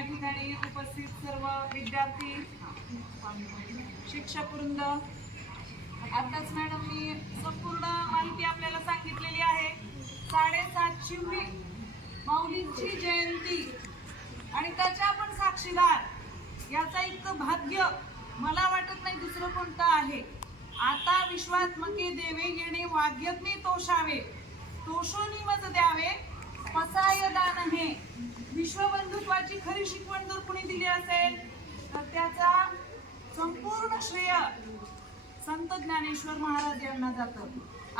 या ठिकाणी उपस्थित सर्व विद्यार्थी शिक्षक वृंद आताच मॅडमनी संपूर्ण माहिती आपल्याला सांगितलेली आहे. साडेसातशे माऊलींची जयंती आणि त्याच्या आपण साक्षीदार याचा इतकं भाग्य मला वाटत नाही दुसरं कोणतं आहे. आता विश्वात्मके देवे येणे वाग्यज्ञे तोषावे. तोषोनी मत द्यावे पसायदान हे विश्वबंधुत्वाची तर त्याचा संपूर्ण श्रेय संत ज्ञानेश्वर महाराज यांना जातं.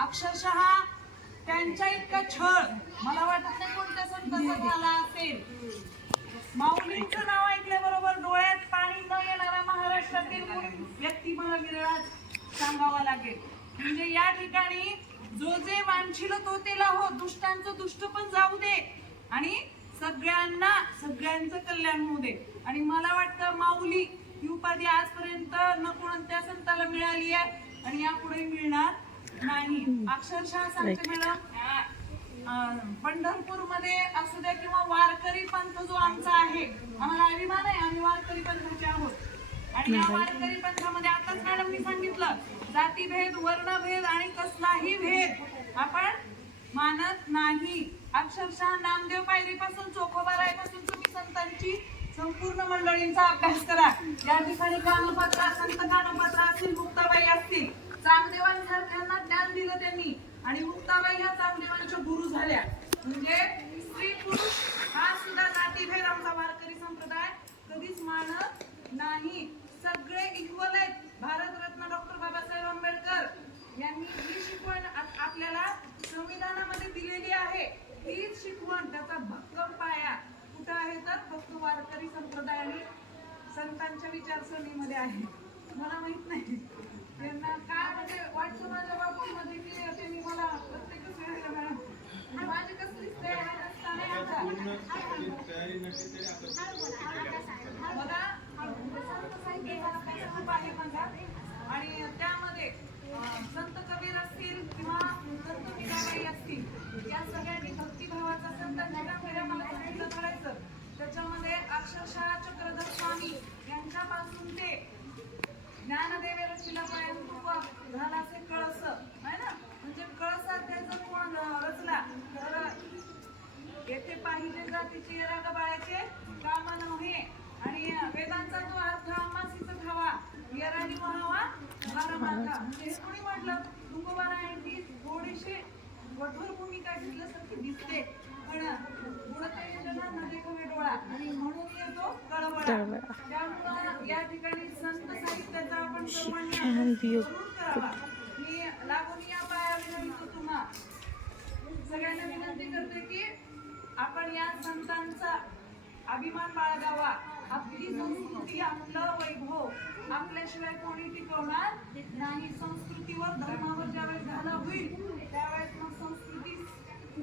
अक्षरशः त्यांच्या इतका छळ मला वाटत नाही कोणत्या संताचा झाला असेल. माऊलींचं नाव ऐकल्याबरोबर डोळ्यात पाणी न येणारा महाराष्ट्रातील कोणी व्यक्ती मला सांगावा लागेल. म्हणजे या ठिकाणी जो जे वांछिल तो तेला हो दुष्टांचं दुष्ट पण जाऊ दे. आणि सगळ्यांना सगळ्यांचं कल्याण होऊ दे. आणि माऊली ही उपाधी आजपर्यंत न कोणत्या संताला मिळाली आहे. आणि यापुढे मिळणार नाही. अक्षरशः सांगते मॅडम पंढरपूरमध्ये असू द्या किंवा वारकरी पंथ जो आमचा आहे आम्हाला अभिमान आहे. आम्ही वारकरी पंथाचे आहोत. आणि या वारकरी पंथामध्ये आताच मॅडमनी सांगितलं जातीभेद वर्णभेद आणि कसलाही भेद आपण मानत नाही. अक्षरशः नामदेव पायरीपासून चोखोबारायपासून तुम्ही संतांची संपूर्ण मंडळींचा अभ्यास करा. या ठिकाणी कानपत्र संत कानपत्र असतील मुक्ताबाई असतील चांगदेवांसारख्यांना ज्ञान दिलं त्यांनी. आणि मुक्ताबाई ह्या चांगदेवांच्या गुरु झाल्या म्हणजे स्त्री पुरुष हा सुद्धा जातीभेद आमचा वारकरी संप्रदाय कधीच मानत नाही सगळे इक्वल आहेत भारतरत्न डॉक्टर बाबासाहेब आंबेडकर यांनी ही शिकवण आप- आपल्याला संविधानामध्ये दिलेली आहे हीच शिकवण त्याचा भक्कम पाया कुठं आहे तर फक्त वारकरी संप्रदाय आणि संतांच्या विचारसरणीमध्ये आहे मला माहीत नाही त्यांना काय म्हणजे वाटतं माझ्या बाबतीमध्ये की त्यांनी मला प्रत्येकच वेळेला मॅडम माझी कसली तयारी नसताना बघा संत साहित्याला काही खूप आहे माझा आणि त्यामध्ये अं, संत कबीर असतील किंवा संत मीराबाई असतील या सगळ्यांनी भक्तिभावाचा संतांची गांभीर्य मला सांगितलं करायचं त्याच्यामध्ये अक्षरशः चक्रधर स्वामी यांच्यापासून ते ज्ञानदेवे रचिलापर्यंत झाला असे कळस आहे ना म्हणजे कळसाध्याचा कोण रचला तर येथे पाहिजे जातीचे राग बाळाचे काम नव्हे आणि वेदांचा जो अर्थ आमासीचा खावा येरानी व्हावा मागा म्हणजे हे कोणी म्हटलं? तुकोबारायांची थोडीशी कठोर भूमिका घेतल्यासारखी दिसते. पण गुणते नदी डोळा. आणि म्हणून येतो कळवळा. कळवळा. त्यामुळं या ठिकाणी संत साहित्याचा आपण जरूर करावा. मी लागून या पाया विनंती तुम्हा. सगळ्यांना विनंती करते की आपण या संतांचा अभिमान बाळगावा. आपली संस्कृती आपलं वैभव आपल्याशिवाय कोणी टिकवणार नाही. संस्कृतीवर धर्मावर ज्यावेळेस झाला होईल त्यावेळेस मग संस्कृती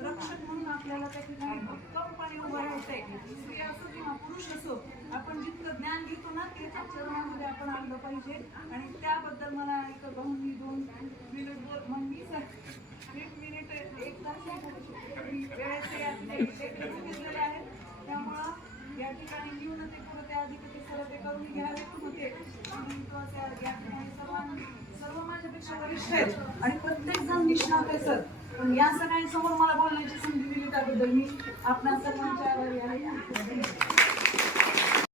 रक्षक म्हणून आपल्याला त्या ठिकाणी भक्कमपणे उभं राहते. स्त्री असो किंवा पुरुष असो आपण जितकं ज्ञान घेतो ना ते आचरणामध्ये आपण आणलं पाहिजे. आणि त्याबद्दल मला एक दोन दोन मिनिट बोल मग मी सर एक मिनिट एक तास नाही बोलू शकत. मी वेळेचे या ठिकाणी लेखन घेतलेले आहे त्यामुळं या ठिकाणी घेऊन ते पुढे त्या अधिक ते सर्व ते करून घ्यावे होते आणि तो त्या या ठिकाणी सर्व माझ्यापेक्षा वरिष्ठ आहेत. आणि प्रत्येक जण निष्णात आहे सर. पण या सगळ्यांसमोर मला बोलण्याची संधी दिली त्याबद्दल मी आपणा सर्वांच्या आभारी आहे.